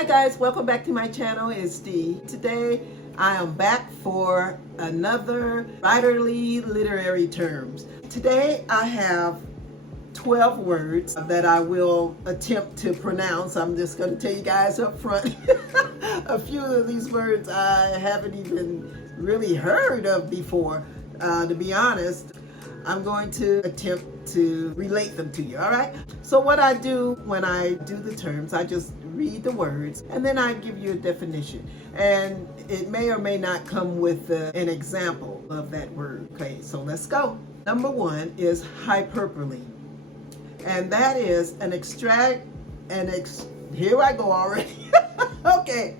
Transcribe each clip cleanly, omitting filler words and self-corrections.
Hi guys, welcome back to my channel. It's Dee. Today I am back for another writerly literary terms. Today I have 12 words that I will attempt to pronounce. I'm just going to tell you guys up front. A few of these words I haven't even really heard of before. To be honest, I'm going to attempt to relate them to you, all right? So what I do when I do the terms, I just read the words and then I give you a definition. And it may or may not come with an example of that word. Okay, so let's go. Number one is hyperbole. And that is here I go already. Okay,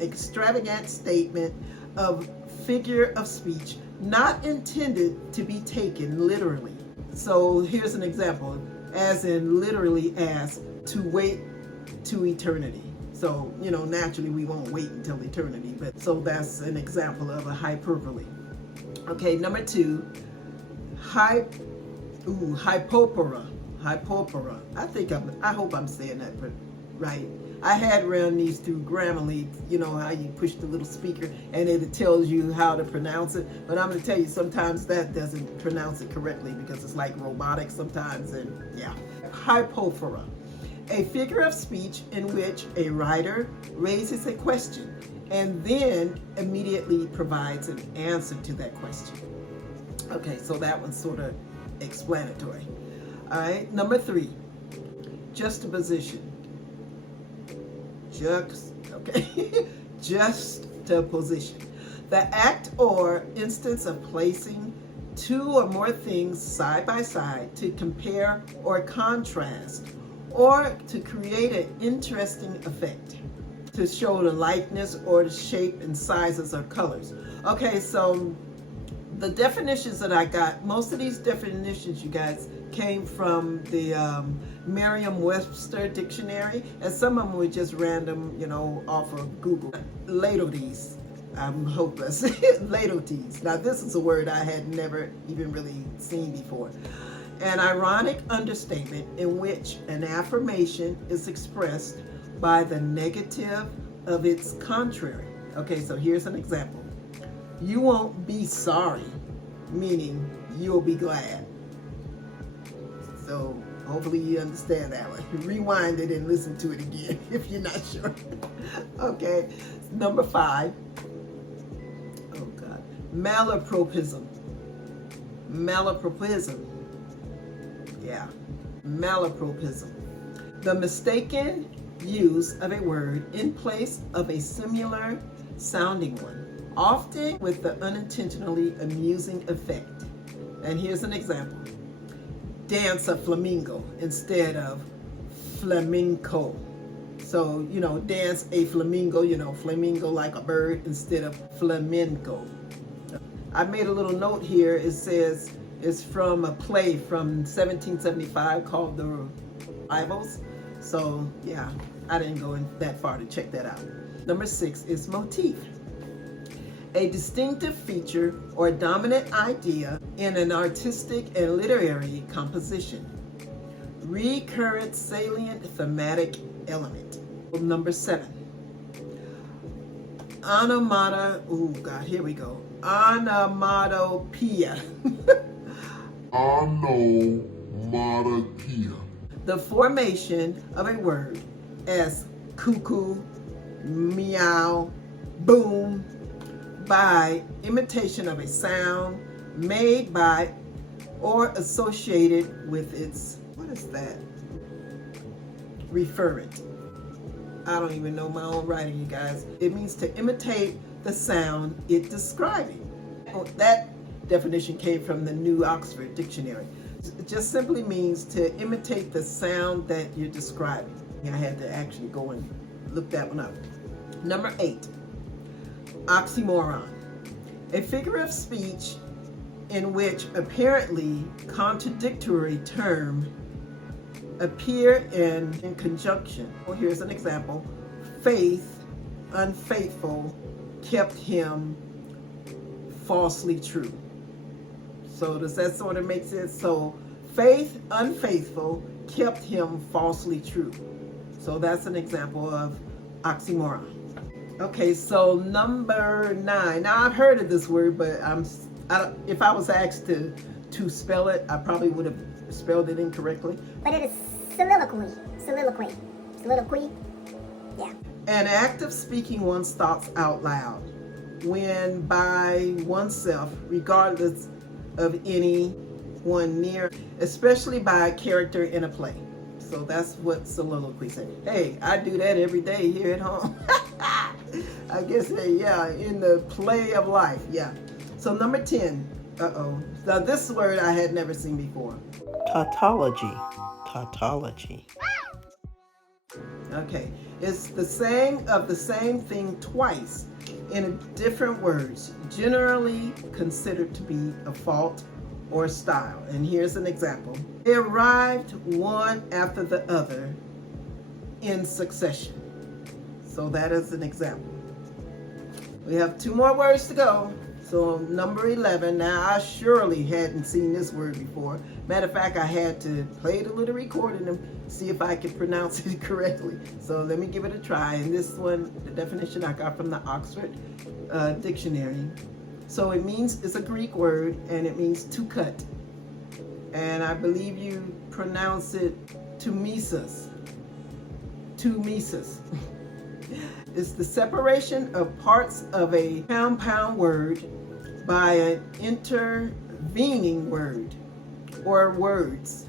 extravagant statement of figure of speech not intended to be taken literally. So here's an example, as in literally as to wait to eternity. So, you know, naturally we won't wait until eternity, but so that's an example of a hyperbole. Okay, number two, hypophora. Hypophora. I hope I'm saying that right. I had ran these through Grammarly, you know how you push the little speaker and it tells you how to pronounce it. But I'm going to tell you, sometimes that doesn't pronounce it correctly because it's like robotic sometimes, and yeah. Hypophora. A figure of speech in which a writer raises a question and then immediately provides an answer to that question. Okay, so that one's sort of explanatory. All right, number three, juxtaposition. Juxtaposition. The act or instance of placing two or more things side by side to compare or contrast, or to create an interesting effect, to show the likeness or the shape and sizes or colors. Okay, so the definitions that I got, most of these definitions, you guys, came from the Merrian dictionary, and some of them were just random, you know, off of Google. Ladotes. I'm hopeless. Ladotes. Now this is a word I had never even really seen before. An ironic understatement in which an affirmation is expressed by the negative of its contrary. Okay, so here's an example. You won't be sorry, meaning you'll be glad. So hopefully you understand that one. Rewind it and listen to it again if you're not sure. Okay, number five. Oh God, malopropism. Malopropism. Yeah, malopropism. The mistaken use of a word in place of a similar sounding one, often with the unintentionally amusing effect. And here's an example. Dance a flamingo instead of flamenco. So, you know, dance a flamingo, you know, flamingo like a bird instead of flamenco. I made a little note here. It says it's from a play from 1775 called The Rivals. So, yeah, I didn't go in that far to check that out. Number six is motif. A distinctive feature or dominant idea in an artistic and literary composition. Recurrent salient thematic element. Number seven. Onomato, oh God, here we go. Onomatopoeia. Onomatopoeia. The formation of a word as cuckoo, meow, boom, by imitation of a sound made by or associated with its, what is that? Referent. I don't even know my own writing, you guys. It means to imitate the sound it's describing. That definition came from the New Oxford Dictionary. It just simply means to imitate the sound that you're describing. I had to actually go and look that one up. Number eight. Oxymoron, a figure of speech in which apparently contradictory terms appear in conjunction. Well, here's an example. Faith, unfaithful, kept him falsely true. So does that sort of make sense? So faith, unfaithful, kept him falsely true. So that's an example of oxymoron. Okay, so number 9. Now I've heard of this word, but if I was asked to spell it, I probably would have spelled it incorrectly. But it is soliloquy. Soliloquy. Soliloquy. Yeah. An act of speaking one's thoughts out loud, when by oneself, regardless of anyone near, especially by a character in a play. So that's what soliloquy said. Hey, I do that every day here at home. I guess, yeah, in the play of life, yeah. So number 10, Now this word I had never seen before. Tautology. Tautology. Okay, it's the saying of the same thing twice in different words, generally considered to be a fault or style. And here's an example. They arrived one after the other in succession. So that is an example. We have 2 more words to go. So number 11, now I surely hadn't seen this word before. Matter of fact, I had to play the little recording and see if I could pronounce it correctly. So let me give it a try. And this one, the definition I got from the Oxford Dictionary. So it means, it's a Greek word, and it means to cut. And I believe you pronounce it tumesis. Tumesis. It's the separation of parts of a compound word by an intervening word or words,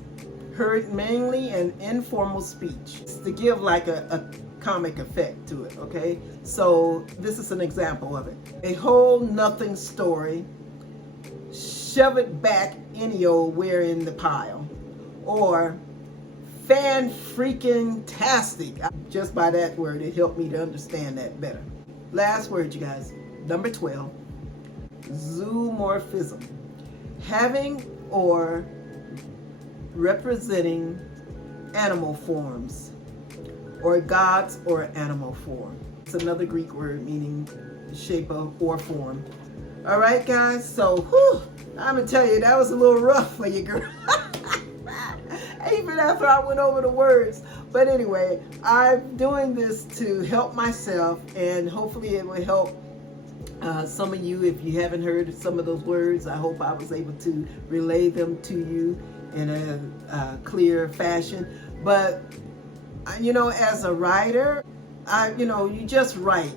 heard mainly in informal speech. It's to give like a comic effect to it, okay? So this is an example of it. A whole nothing story, shove it back any old where in the pile, or fan-freaking-tastic. Just by that word, it helped me to understand that better. Last word, you guys. Number 12, zoomorphism. Having or representing animal forms, or gods or animal form. It's another Greek word meaning shape of or form. All right, guys. So, I'm gonna tell you, that was a little rough for you, girl. Even after I went over the words. But anyway, I'm doing this to help myself, and hopefully it will help some of you. If you haven't heard some of those words, I hope I was able to relay them to you in a clear fashion. But you know, as a writer, you just write,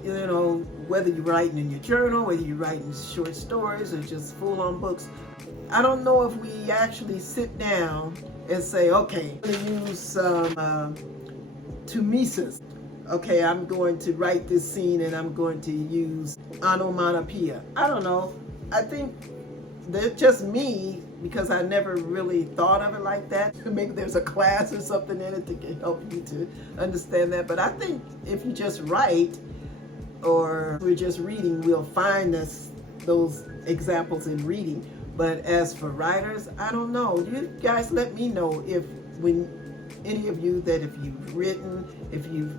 whether you're writing in your journal, whether you're writing short stories or just full-on books. I don't know if we actually sit down and say, okay, I'm going to use some tumesis. Okay, I'm going to write this scene and I'm going to use onomatopoeia. I don't know. I think that's just me, because I never really thought of it like that. Maybe there's a class or something in it that can help you to understand that. But I think if you just write, or we're just reading, we'll find those examples in reading. But as for writers, I don't know. You guys let me know if any of you that if you've written, if you've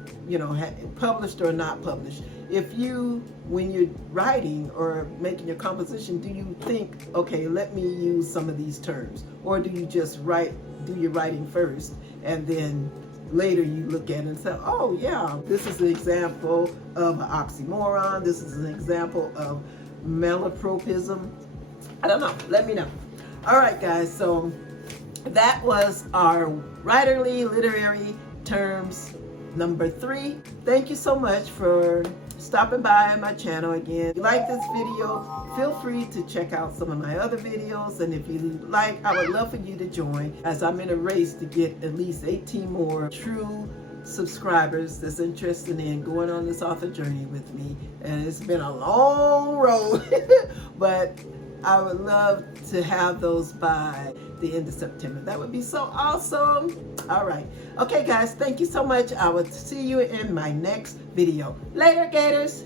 published or not published. If you, when you're writing or making your composition, do you think, okay, let me use some of these terms, or do you just do your writing first and then later you look at it and say, oh yeah, this is an example of an oxymoron. This is an example of malopropism. I don't know. Let me know. All right, guys. So that was our writerly literary terms number 3. Thank you so much for stopping by my channel again. If you like this video, feel free to check out some of my other videos. And if you like, I would love for you to join, as I'm in a race to get at least 18 more true subscribers that's interested in going on this author journey with me. And it's been a long road, but I would love to have those by the end of September. That would be so awesome. All right. Okay, guys, thank you so much. I will see you in my next video. Later, Gators.